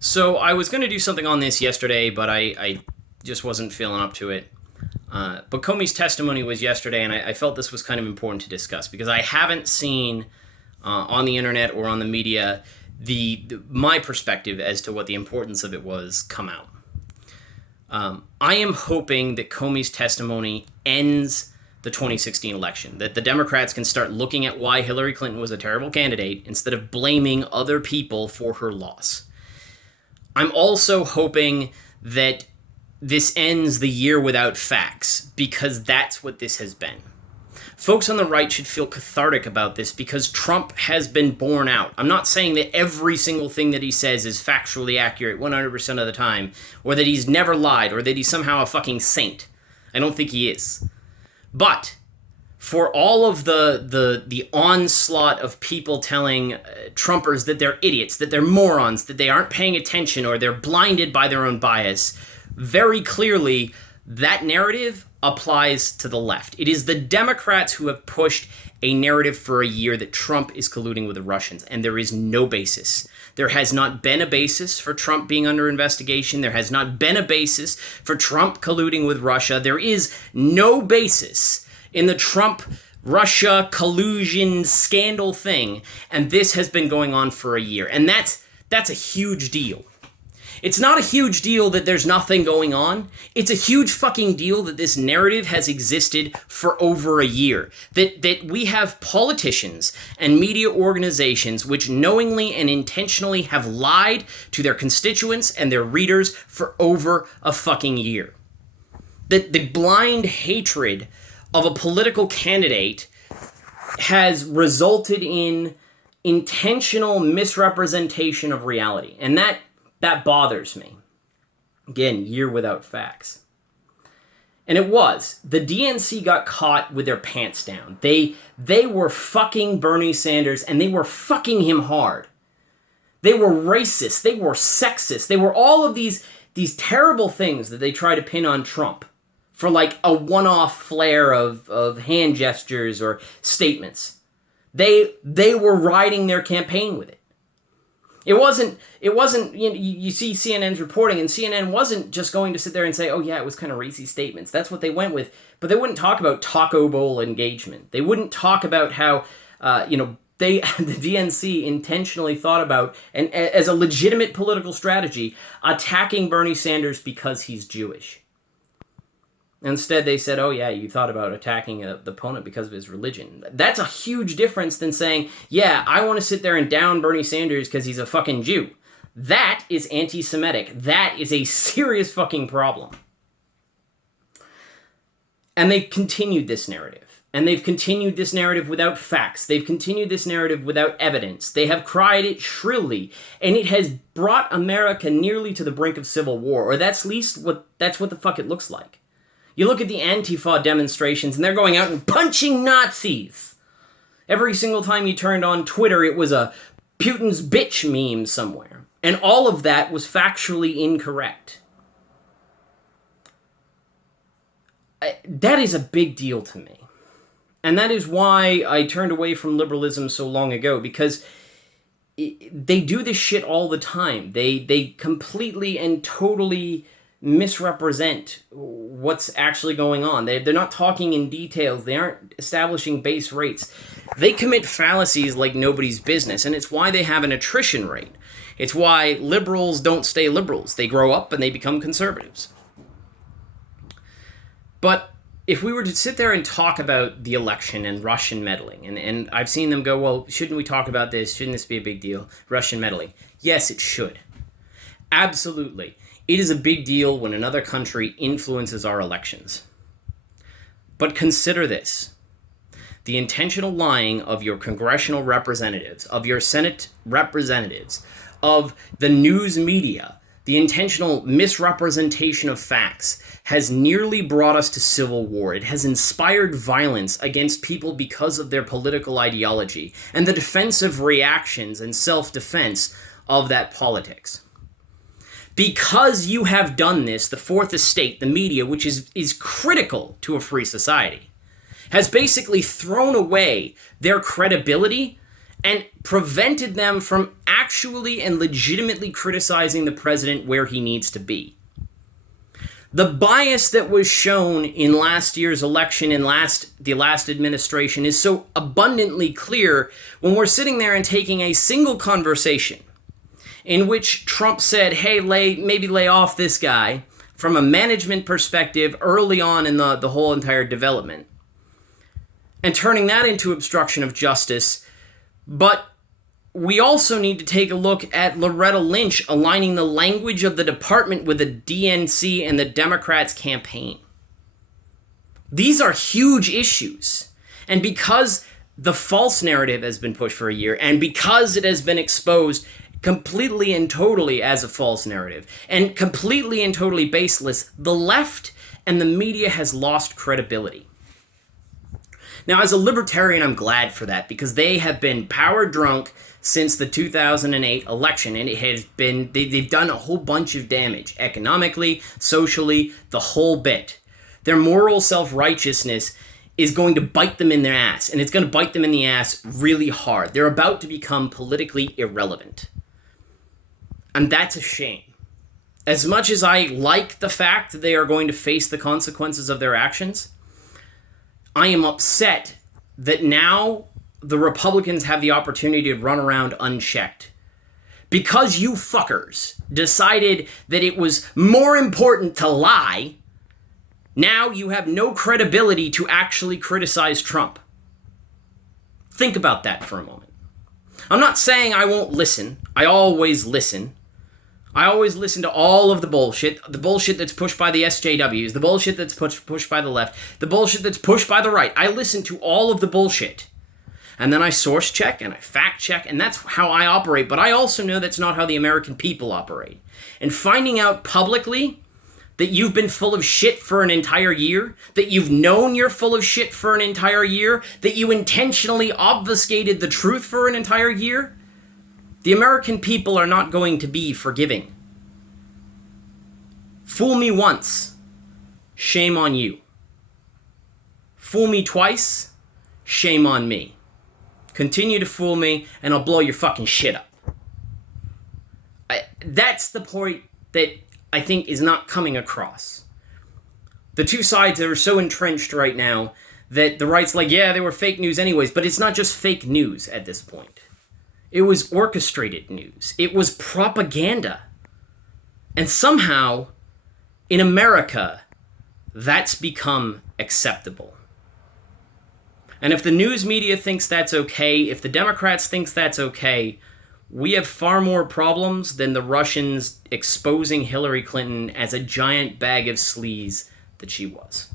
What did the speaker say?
So I was going to do something on this yesterday, but I just wasn't feeling up to it. But Comey's testimony was yesterday, and I felt this was kind of important to discuss because I haven't seen on the internet or on the media my perspective as to what the importance of it was come out. I am hoping that Comey's testimony ends the 2016 election, that the Democrats can start looking at why Hillary Clinton was a terrible candidate instead of blaming other people for her loss. I'm also hoping that this ends the year without facts, because that's what this has been. Folks on the right should feel cathartic about this because Trump has been borne out. I'm not saying that every single thing that he says is factually accurate 100% of the time, or that he's never lied, or that he's somehow a fucking saint. I don't think he is. But for all of the onslaught of people telling Trumpers that they're idiots, that they're morons, that they aren't paying attention, or they're blinded by their own bias, very clearly that narrative applies to the left. It is the Democrats who have pushed a narrative for a year that Trump is colluding with the Russians, and there is no basis. There has not been a basis for Trump being under investigation. There has not been a basis for Trump colluding with Russia. There is no basis in the Trump-Russia collusion scandal thing, and this has been going on for a year, and that's a huge deal. It's not a huge deal that there's nothing going on. It's a huge fucking deal that this narrative has existed for over a year. That we have politicians and media organizations which knowingly and intentionally have lied to their constituents and their readers for over a fucking year. That the blind hatred of a political candidate has resulted in intentional misrepresentation of reality. And that bothers me. Again, year without facts. And it was. The DNC got caught with their pants down. They were fucking Bernie Sanders, and they were fucking him hard. They were racist. They were sexist. They were all of these terrible things that they try to pin on Trump for like a one-off flare of hand gestures or statements. They were riding their campaign with it. It wasn't, you see CNN's reporting, and CNN wasn't just going to sit there and say, oh yeah, it was kind of racy statements. That's what they went with. But they wouldn't talk about Taco Bowl engagement. They wouldn't talk about how, the DNC intentionally thought about, and as a legitimate political strategy, attacking Bernie Sanders because he's Jewish. Instead, they said, oh yeah, you thought about attacking the opponent because of his religion. That's a huge difference than saying, yeah, I want to sit there and down Bernie Sanders because he's a fucking Jew. That is anti-Semitic. That is a serious fucking problem. And they've continued this narrative. And they've continued this narrative without facts. They've continued this narrative without evidence. They have cried it shrilly. And it has brought America nearly to the brink of civil war. Or that's what the fuck it looks like. You look at the Antifa demonstrations, and they're going out and punching Nazis. Every single time you turned on Twitter, it was a Putin's bitch meme somewhere. And all of that was factually incorrect. That is a big deal to me. And that is why I turned away from liberalism so long ago, because they do this shit all the time. They completely and totally misrepresent what's actually going on. They're not talking in details. They aren't establishing base rates. They commit fallacies like nobody's business, and it's why they have an attrition rate. It's why liberals don't stay liberals. They grow up and they become conservatives. But if we were to sit there and talk about the election and Russian meddling, and I've seen them go, well, shouldn't we talk about this? Shouldn't this be a big deal? Russian meddling. Yes, it should. Absolutely. It is a big deal when another country influences our elections. But consider this. The intentional lying of your congressional representatives, of your Senate representatives, of the news media, the intentional misrepresentation of facts has nearly brought us to civil war. It has inspired violence against people because of their political ideology and the defensive reactions and self-defense of that politics. Because you have done this, the fourth estate, the media, which is critical to a free society, has basically thrown away their credibility and prevented them from actually and legitimately criticizing the president where he needs to be. The bias that was shown in last year's election and the last administration is so abundantly clear when we're sitting there and taking a single conversation in which Trump said, hey, maybe lay off this guy from a management perspective early on in the whole entire development, and turning that into obstruction of justice. But we also need to take a look at Loretta Lynch aligning the language of the department with the DNC and the Democrats' campaign. These are huge issues. And because the false narrative has been pushed for a year, and because it has been exposed completely and totally as a false narrative, and completely and totally baseless, the left and the media has lost credibility. Now, as a libertarian, I'm glad for that, because they have been power drunk since the 2008 election, and it has been, they've done a whole bunch of damage, economically, socially, the whole bit. Their moral self-righteousness is going to bite them in their ass, and it's going to bite them in the ass really hard. They're about to become politically irrelevant. And that's a shame. As much as I like the fact that they are going to face the consequences of their actions, I am upset that now the Republicans have the opportunity to run around unchecked. Because you fuckers decided that it was more important to lie, now you have no credibility to actually criticize Trump. Think about that for a moment. I'm not saying I won't listen. I always listen. I always listen to all of the bullshit that's pushed by the SJWs, the bullshit that's pushed by the left, the bullshit that's pushed by the right. I listen to all of the bullshit. And then I source check and I fact check, and that's how I operate. But I also know that's not how the American people operate. And finding out publicly that you've been full of shit for an entire year, that you've known you're full of shit for an entire year, that you intentionally obfuscated the truth for an entire year, the American people are not going to be forgiving. Fool me once, shame on you. Fool me twice, shame on me. Continue to fool me, and I'll blow your fucking shit up. That's the point that I think is not coming across. The two sides that are so entrenched right now that the right's like, yeah, they were fake news anyways, but it's not just fake news at this point. It was orchestrated news. It was propaganda. And somehow, in America, that's become acceptable. And if the news media thinks that's okay, if the Democrats think that's okay, we have far more problems than the Russians exposing Hillary Clinton as a giant bag of sleaze that she was.